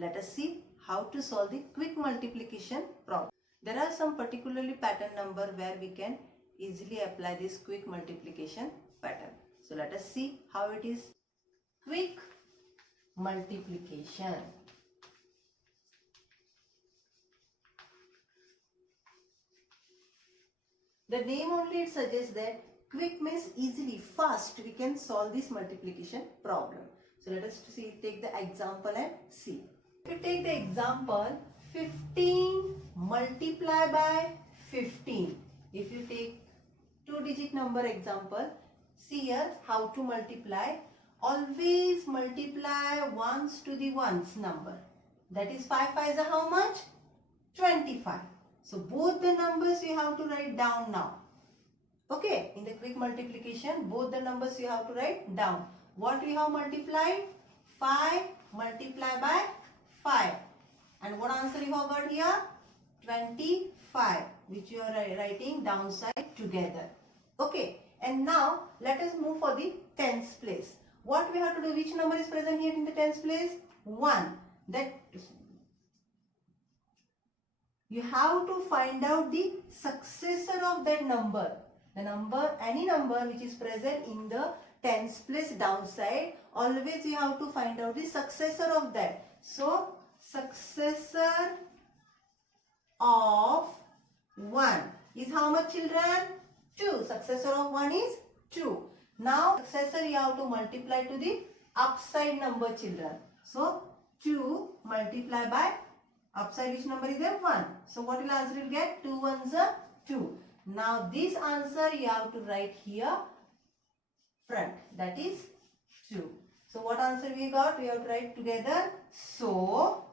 let us see how to solve the quick multiplication problem. There are some particularly pattern number where we can easily apply this quick multiplication pattern. So let us see how it is. Quick multiplication. The name only suggests that quick means easily, fast we can solve this multiplication problem. So let us see, take the example and see. If you take the example 15 multiply by 15. If you take 2-digit number example, see here how to multiply. Always multiply ones to the ones number. That is 5 5 is how much? 25. So both the numbers you have to write down now. Okay, in the quick multiplication, both the numbers you have to write down. What we have multiplied? 5 multiplied by 5. And what answer you have got here? 25, which you are writing downside together. Okay, and now let us move for the tens place. What we have to do? Which number is present here in the tens place? 1. That you have to find out the successor of that number. The number, any number which is present in the tens place downside, always you have to find out the successor of that. So, successor of 1 is how much, children? 2. Successor of 1 is 2. Now, successor you have to multiply to the upside number, children. So, 2 multiply by upside which number is there? 1. So, what will answer you get? 2 ones are 2. Now, this answer you have to write here front. That is 2. So, what answer we got? We have to write together. So,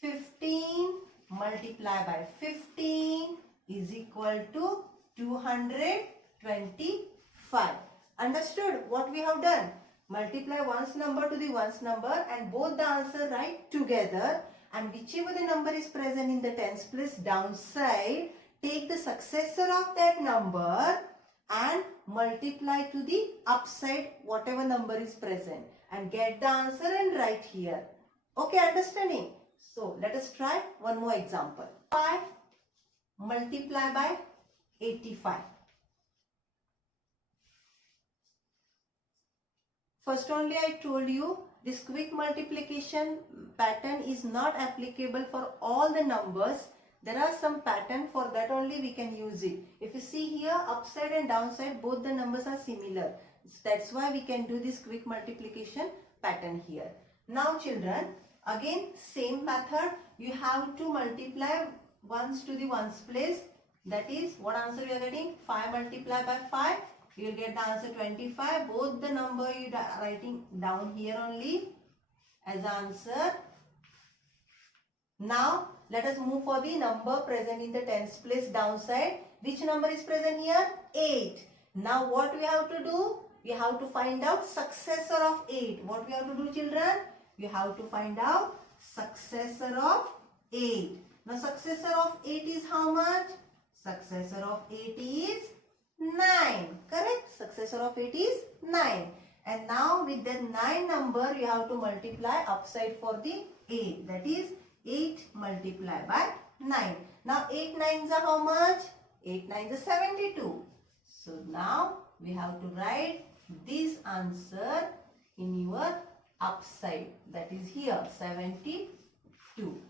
15 multiply by 15 is equal to 225. Understood what we have done? Multiply one's number to the one's number and both the answer write together, and whichever the number is present in the tens place downside, take the successor of that number and multiply to the upside whatever number is present and get the answer and write here. Okay, understanding? So, let us try one more example. 5 multiply by 85. First only I told you this quick multiplication pattern is not applicable for all the numbers. There are some pattern, for that only we can use it. If you see here, upside and downside both the numbers are similar. That's why we can do this quick multiplication pattern here. Now children, again same method, you have to multiply ones to the ones place. That is, what answer you are getting? 5 multiply by 5. You will get the answer 25. Both the number you are writing down here only as answer. Now, let us move for the number present in the tens place downside. Which number is present here? 8. Now, what we have to do? We have to find out successor of 8. What we have to do, children? We have to find out successor of 8. Now, successor of 8 is how much? Successor of 8 is 9. Correct? Successor of 8 is 9. And now, with that 9 number, you have to multiply upside for the 8. That is 8 multiply by 9. Now 8 9s are how much? 8 9s are 72. So now we have to write this answer in your upside. That is here 72.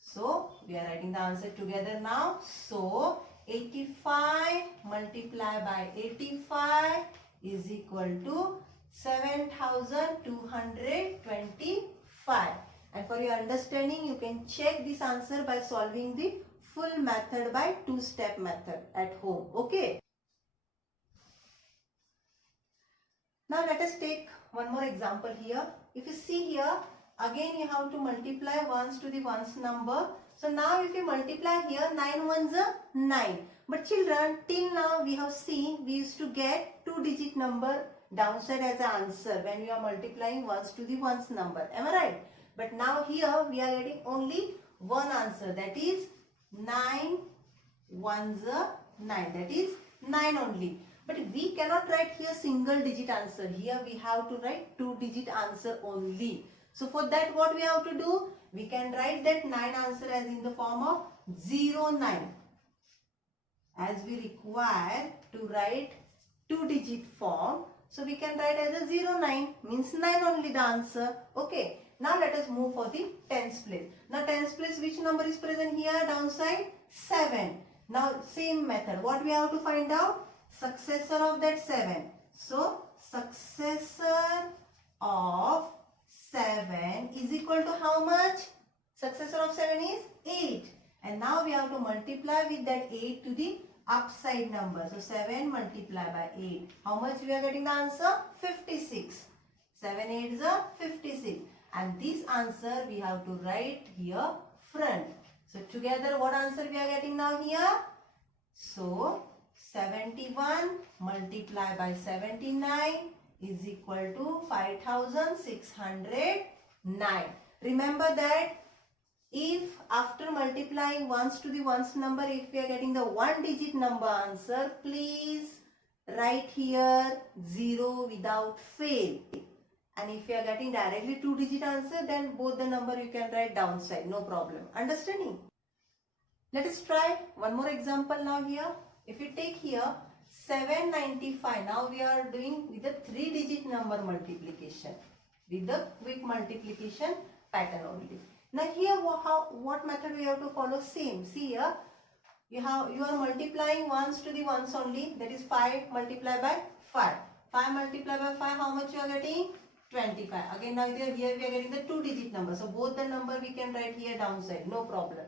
So we are writing the answer together now. So 85 multiply by 85 is equal to 7225. And for your understanding, you can check this answer by solving the full method by two-step method at home. Okay. Now let us take one more example here. If you see here, again you have to multiply ones to the ones number. So now if you multiply here, 9 ones are 9. But children, till now we have seen we used to get 2-digit number downside as an answer when we are multiplying ones to the ones number. Am I right? But now here we are getting only one answer, that is 9 ones are 9, that is 9 only. But we cannot write here single digit answer. Here we have to write 2-digit answer only. So for that what we have to do? we can write that 9 answer as in the form of 09. As we require to write 2-digit form, so we can write as a 09, means 9 only the answer. Okay. Now let us move for the tens place. Now tens place, which number is present here? Downside 7. Now same method. What we have to find out? Successor of that 7. So successor of 7 is equal to how much? Successor of 7 is 8. And now we have to multiply with that 8 to the upside number. So 7 multiplied by 8. How much we are getting the answer? 56. 7 8 is a 56. And this answer we have to write here front. So together what answer we are getting now here? So 71 multiplied by 79 is equal to 5609. Remember that if after multiplying ones to the ones number, if we are getting the 1-digit number answer, please write here 0 without fail. And if you are getting directly 2-digit answer, then both the number you can write downside, no problem. Understanding? Let us try one more example now here. If you take here 795, now we are doing with the 3-digit number multiplication, with the quick multiplication pattern only. Now here what method we have to follow? Same. See here, you are multiplying ones to the ones only, that is 5 multiplied by 5. 5 multiplied by 5, how much you are getting? 25. Again now here we are getting the 2-digit number. So both the number we can write here downside, no problem.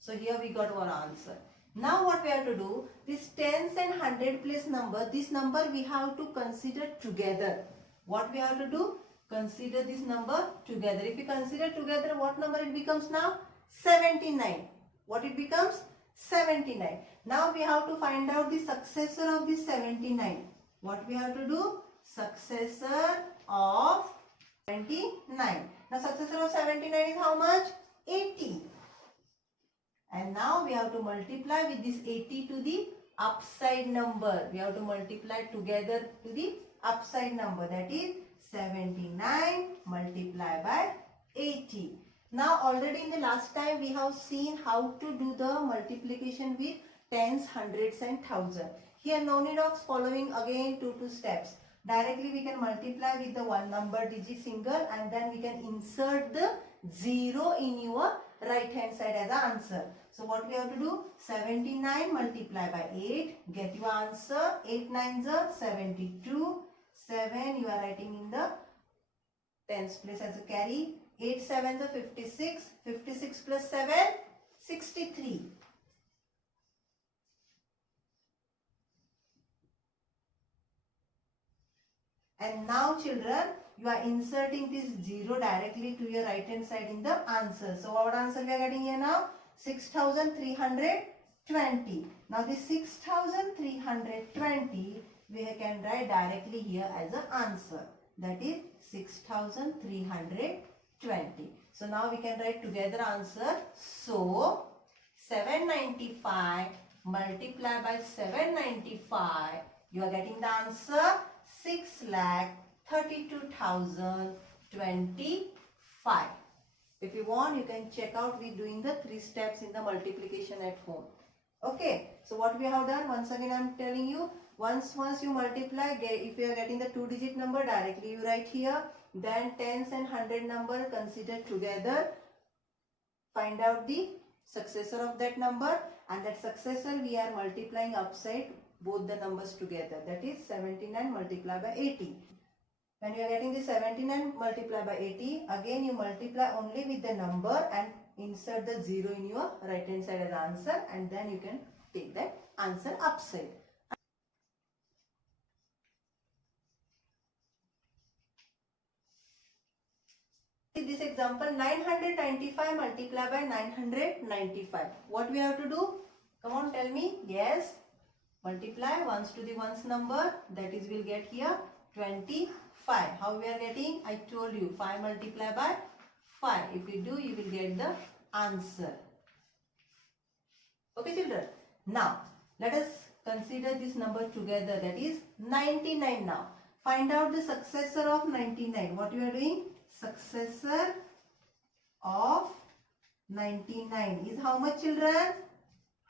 So here we got one answer. Now what we have to do, this tens and 100 place number, this number we have to consider together. What we have to do? Consider this number together. If we consider together, what number it becomes now? 79. What it becomes? 79. Now we have to find out the successor of this 79. What we have to do? Successor of 79. Now successor of 79 is how much? 80. And now we have to multiply with this 80 to the upside number. We have to multiply together to the upside number, that is 79 multiplied by 80. Now already in the last time we have seen how to do the multiplication with tens, hundreds and thousand. Here no need of following again two steps. Directly we can multiply with the one number digit single, and then we can insert the 0 in your right hand side as an answer. So what we have to do? 79 multiplied by 8, get your answer. 8 9s are 72. 7 you are writing in the tens place as a carry. 8 7s are 56. 56 plus 7, 63. And now children, you are inserting this 0 directly to your right hand side in the answer. So what answer we are getting here now? 6320. Now this 6320 we can write directly here as an answer. That is 6320. So now we can write together answer. So 795 multiplied by 795, you are getting the answer 6,32,025. If you want, you can check out we doing the 3 steps in the multiplication at home. Okay, so what we have done, once again I am telling you, once you multiply, if you are getting the 2-digit number, directly you write here. Then tens and 100 number consider together. Find out the successor of that number, and that successor we are multiplying upside both the numbers together, that is 79 multiplied by 80. When you are getting the 79 multiplied by 80, again you multiply only with the number and insert the 0 in your right hand side as answer, and then you can take that answer upside. This example, 995 multiplied by 995. What we have to do? Come on, tell me. Yes. Multiply ones to the ones number, that is we'll get here 25. How we are getting? I told you 5 multiplied by 5. If you do, you will get the answer. Okay children. Now let us consider this number together, that is 99 now. Find out the successor of 99. What you are doing? Successor of 99 is how much, children?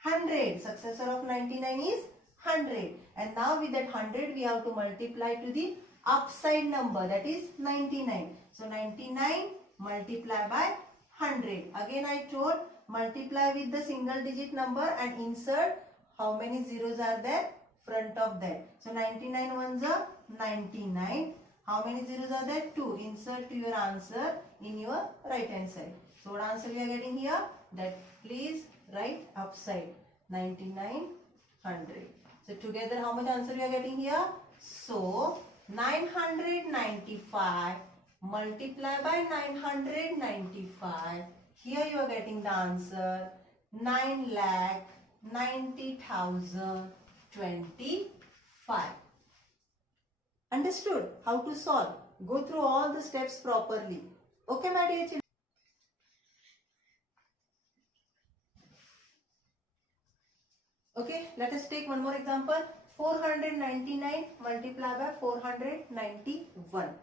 100. Successor of 99 is 100. And now with that 100 we have to multiply to the upside number, that is 99. So 99 multiply by 100. Again I told, multiply with the single digit number and insert how many zeros are there front of that. So 99 ones are 99. How many zeros are there? 2. Insert to your answer in your right hand side. So what answer we are getting here? That please write upside 99 100. So together how much answer we are getting here? So 995 multiply by 995. Here you are getting the answer 9,90,025. Understood how to solve? Go through all the steps properly. Okay, my dear children. Okay, let us take one more example. 499 multiply by 491.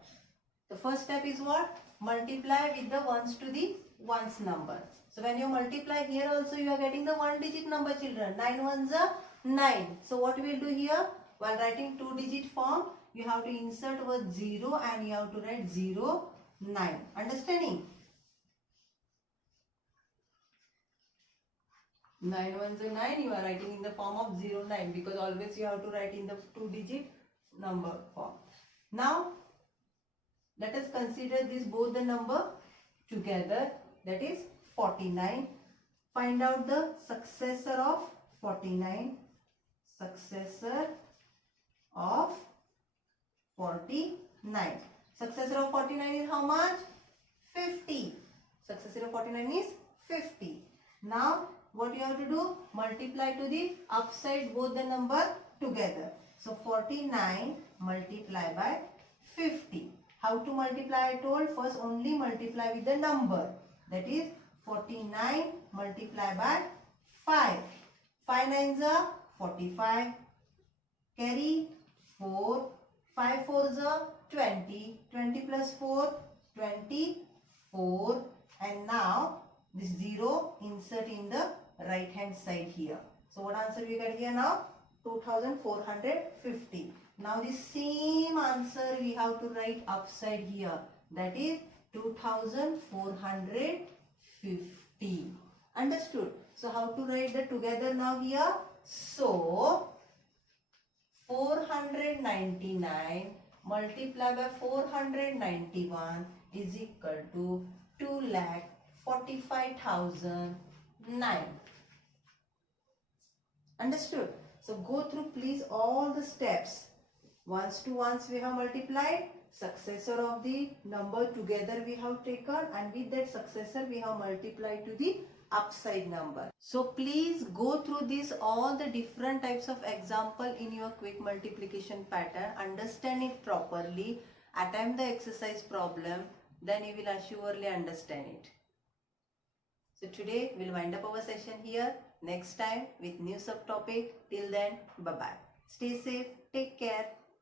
The first step is what? Multiply with the ones to the ones number. So when you multiply here also you are getting the one digit number, children. 9 ones are 9. So what we will do here? While writing 2 digit form, you have to insert word 0 and you have to write 0, 9. Understanding? 9 ones are 9, you are writing in the form of 0, 9 because always you have to write in the 2 digit number form. Now let us consider this both the number together, that is 49. Find out the successor of 49. Successor of 49. Successor of 49 is how much? 50. Successor of 49 is 50. Now what you have to do? Multiply to the upside both the number together. So 49 multiply by 50. How to multiply? I told first only multiply with the number. That is 49 multiply by 5. 5 nines are 45. Carry 4. 5 fours are 20. 20 plus 4, 24. And now this 0 insert in the right hand side here. So what answer we get here now? 2450. Now the same answer we have to write upside here. That is 2450. Understood? So how to write the together now here? So 499 multiply by 491 is equal to 2,45,009. Understood? So go through please all the steps. Ones to ones we have multiplied. Successor of the number together we have taken, and with that successor we have multiplied to the upside number. So please go through this all the different types of example in your quick multiplication pattern. Understand it properly. Attempt the exercise problem. Then you will surely understand it. So today we'll wind up our session here. Next time with new subtopic. Till then, bye-bye. Stay safe. Take care.